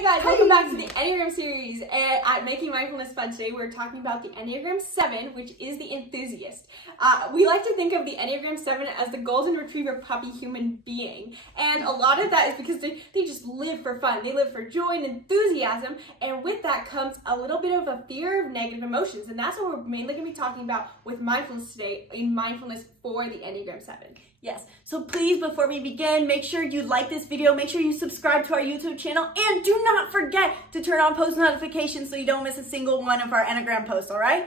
Hey guys, welcome back to the Enneagram series. And at Making Mindfulness Fun today, we're talking about the Enneagram 7, which is the enthusiast. We like to think of the Enneagram 7 as the golden retriever puppy human being. And a lot of that is because they just live for fun. They live for joy and enthusiasm. And with that comes a little bit of a fear of negative emotions. And that's what we're mainly going to be talking about with mindfulness today, in mindfulness for the Enneagram 7. Yes, so please, before we begin, make sure you like this video, make sure you subscribe to our YouTube channel, and do not forget to turn on post notifications so you don't miss a single one of our Enneagram posts, all right?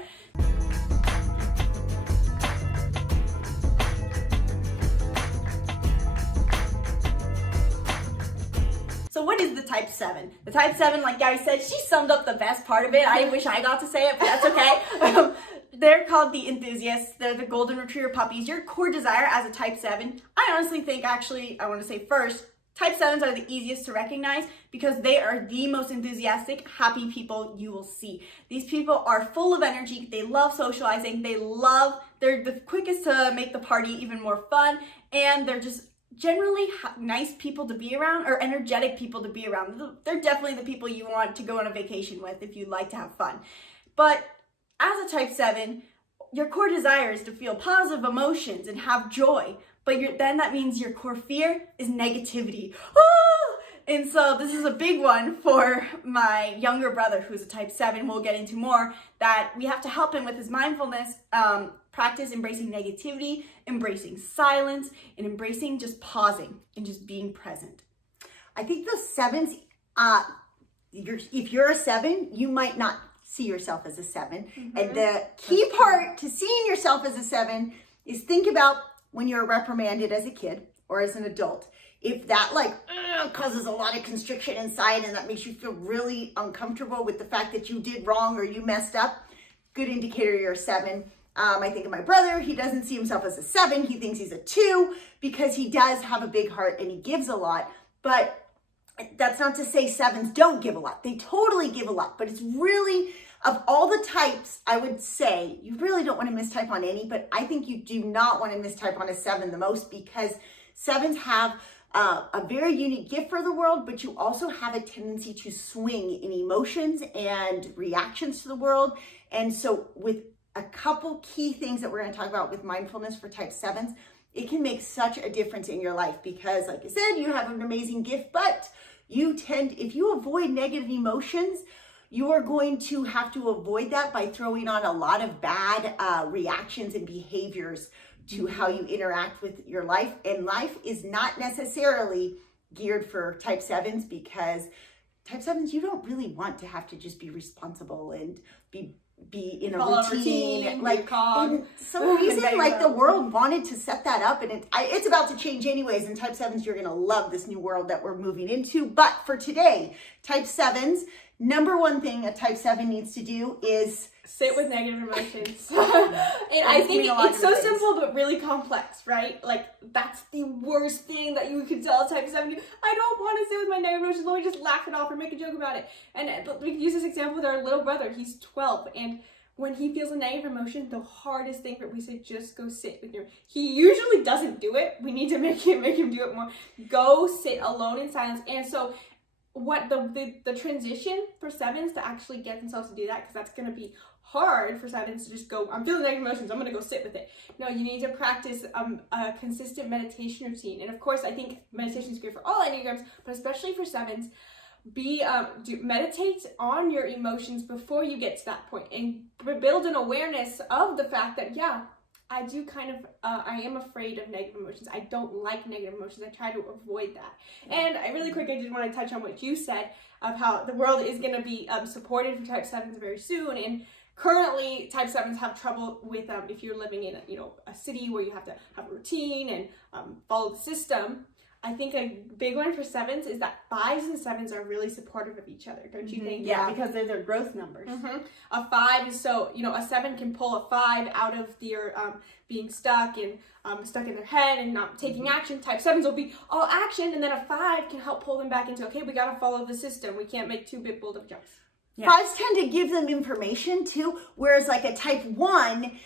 So what is the type 7? The type 7, like Gary said, she summed up the best part of it. I wish I got to say it, but that's okay. They're called the enthusiasts. They're the golden retriever puppies. Your core desire as a type 7, I honestly think, I want to say first, type 7s are the easiest to recognize because they are the most enthusiastic, happy people you will see. These people are full of energy. They love socializing. They're the quickest to make the party even more fun, and they're just generally nice people to be around, or energetic people to be around. They're definitely the people you want to go on a vacation with if you like to have fun. But as a type 7, your core desire is to feel positive emotions and have joy, but then that means your core fear is negativity. And so this is a big one for my younger brother, who's a type 7, we'll get into more, that we have to help him with his mindfulness practice, embracing negativity, embracing silence, and embracing just pausing and just being present. I think the 7s, if you're a 7, you might not see yourself as a 7. Mm-hmm. And the key part to seeing yourself as a 7 is think about when you're reprimanded as a kid or as an adult. If that causes a lot of constriction inside and that makes you feel really uncomfortable with the fact that you did wrong or you messed up, good indicator you're a 7. I think of my brother, he doesn't see himself as a 7. He thinks he's a 2 because he does have a big heart and he gives a lot. But that's not to say 7s don't give a lot. They totally give a lot, but it's really, of all the types, I would say you really don't want to mistype on any, but I think you do not want to mistype on a 7 the most, because 7s have a very unique gift for the world, but you also have a tendency to swing in emotions and reactions to the world. And so with a couple key things that we're going to talk about with mindfulness for type 7s, it can make such a difference in your life, because like I said, you have an amazing gift, but if you avoid negative emotions, you are going to have to avoid that by throwing on a lot of bad reactions and behaviors to how you interact with your life. And life is not necessarily geared for type 7s, because type 7s, you don't really want to have to just be responsible and be in a routine. Like, and some reason, like the world wanted to set that up, and it's about to change anyways. And type 7s, you're gonna love this new world that we're moving into. But for today, type 7s, number one thing a type 7 needs to do is sit with negative emotions. And I think it's so simple but really complex, right? Like, that's the worst thing that you could tell a type 7 to do. I don't want to sit with my negative emotions. Let me just laugh it off or make a joke about it. And we could use this example with our little brother. He's 12, and when he feels a negative emotion, the hardest thing we say, just go sit with him. He usually doesn't do it. We need to make him do it more. Go sit alone in silence. And so what the transition for 7s to actually get themselves to do that, because that's going to be hard for 7s to just go, I'm feeling negative emotions, I'm going to go sit with it. No, you need to practice a consistent meditation routine. And of course, I think meditation is great for all Enneagrams, but especially for 7s. Meditate on your emotions before you get to that point, and build an awareness of the fact that, yeah, I do I am afraid of negative emotions. I don't like negative emotions. I try to avoid that. And I did want to touch on what you said of how the world is going to be supported for type 7s very soon. And currently, type 7s have trouble with if you're living in a city where you have to have a routine and follow the system. I think a big one for 7s is that 5s and 7s are really supportive of each other, don't you think? Yeah, because they're their growth numbers. Mm-hmm. A 5 is a 7 can pull a 5 out of their being stuck and stuck in their head and not taking action. Type 7s will be all action, and then a 5 can help pull them back into, okay, we got to follow the system. We can't make too big build-up jumps. Yeah. 5s tend to give them information too, whereas like a type 1,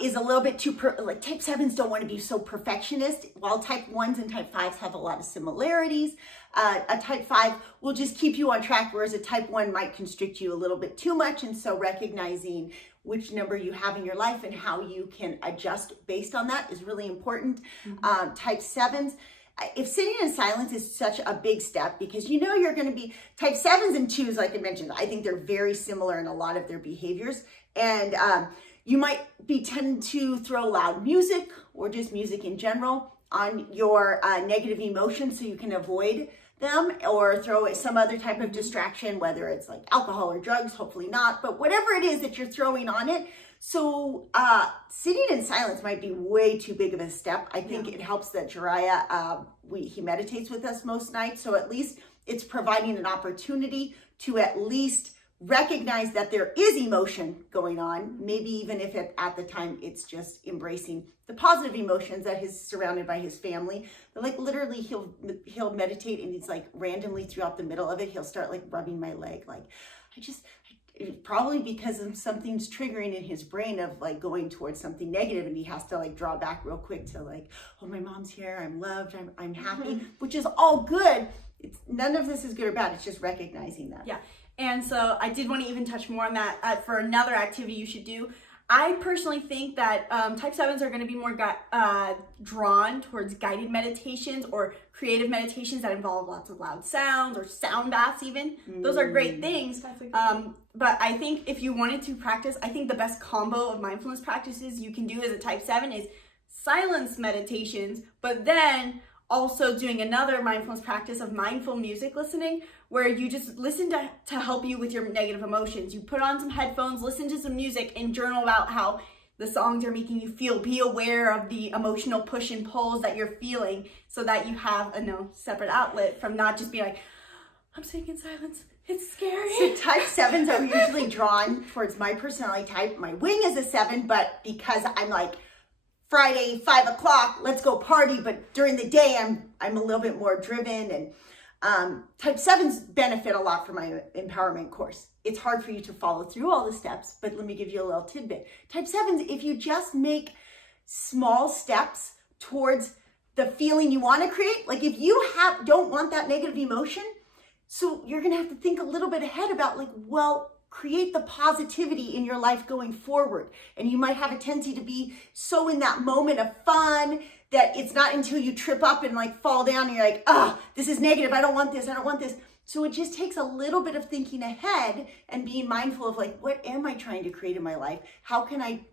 is a little bit too, like type 7s don't want to be so perfectionist, while type 1s and type 5s have a lot of similarities. A type 5 will just keep you on track, whereas a type 1 might constrict you a little bit too much. And so recognizing which number you have in your life and how you can adjust based on that is really important. Type 7s, if sitting in silence is such a big step, because you know you're going to be type 7s and 2s, like I mentioned, I think they're very similar in a lot of their behaviors. And you might be tend to throw loud music or just music in general on your negative emotions so you can avoid them, or throw some other type of distraction, whether it's like alcohol or drugs, hopefully not, but whatever it is that you're throwing on it. So sitting in silence might be way too big of a step. I think it helps that Jariah, he meditates with us most nights, so at least it's providing an opportunity to at least recognize that there is emotion going on, maybe even if at the time it's just embracing the positive emotions that he's surrounded by his family. But like literally he'll meditate, and he's like randomly throughout the middle of it, he'll start like rubbing my leg. Like probably because of something's triggering in his brain of like going towards something negative, and he has to like draw back real quick to like, oh, my mom's here, I'm loved, I'm happy, which is all good. None of this is good or bad. It's just recognizing that. Yeah. And so I did want to even touch more on that for another activity you should do. I personally think that type 7s are going to be more drawn towards guided meditations or creative meditations that involve lots of loud sounds or sound baths even. Those are great things. But I think if you wanted to practice, I think the best combo of mindfulness practices you can do as a type 7 is silence meditations, but then also doing another mindfulness practice of mindful music listening, where you just listen to help you with your negative emotions. You put on some headphones, listen to some music, and journal about how the songs are making you feel. Be aware of the emotional push and pulls that you're feeling, so that you have a separate outlet from not just being like, I'm sitting in silence, it's scary. So type 7s are usually drawn towards my personality type. My wing is a 7, but because I'm like, Friday, 5 o'clock, let's go party. But during the day, I'm a little bit more driven. And type 7s benefit a lot from my empowerment course. It's hard for you to follow through all the steps, but let me give you a little tidbit. Type 7s, if you just make small steps towards the feeling you want to create, like if you don't want that negative emotion, so you're going to have to think a little bit ahead about like, well, create the positivity in your life going forward. And you might have a tendency to be so in that moment of fun that it's not until you trip up and like fall down and you're like, this is negative, I don't want this, I don't want this. So it just takes a little bit of thinking ahead and being mindful of like, what am I trying to create in my life?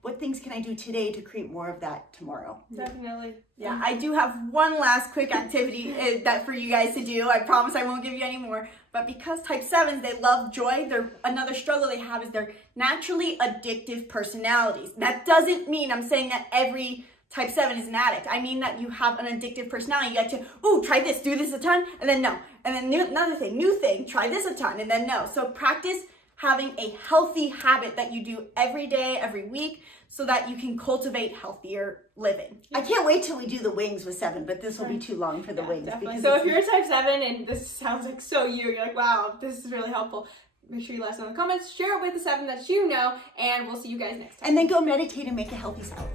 What things can I do today to create more of that tomorrow? Definitely. Yeah, I do have one last quick activity that for you guys to do. I promise I won't give you any more. But because type 7s, they love joy, another struggle they have is they're naturally addictive personalities. That doesn't mean I'm saying that every type 7 is an addict. I mean that you have an addictive personality. You get to, try this, do this a ton, and then no. And then new thing, try this a ton, and then no. So practice having a healthy habit that you do every day, every week, so that you can cultivate healthier living. I can't wait till we do the wings with 7, but this will be too long for the wings. Definitely. So if you're a type 7 and this sounds like so you're like, wow, this is really helpful, make sure you let us know in the comments, share it with the 7 that you know, and we'll see you guys next time. And then go meditate and make a healthy salad.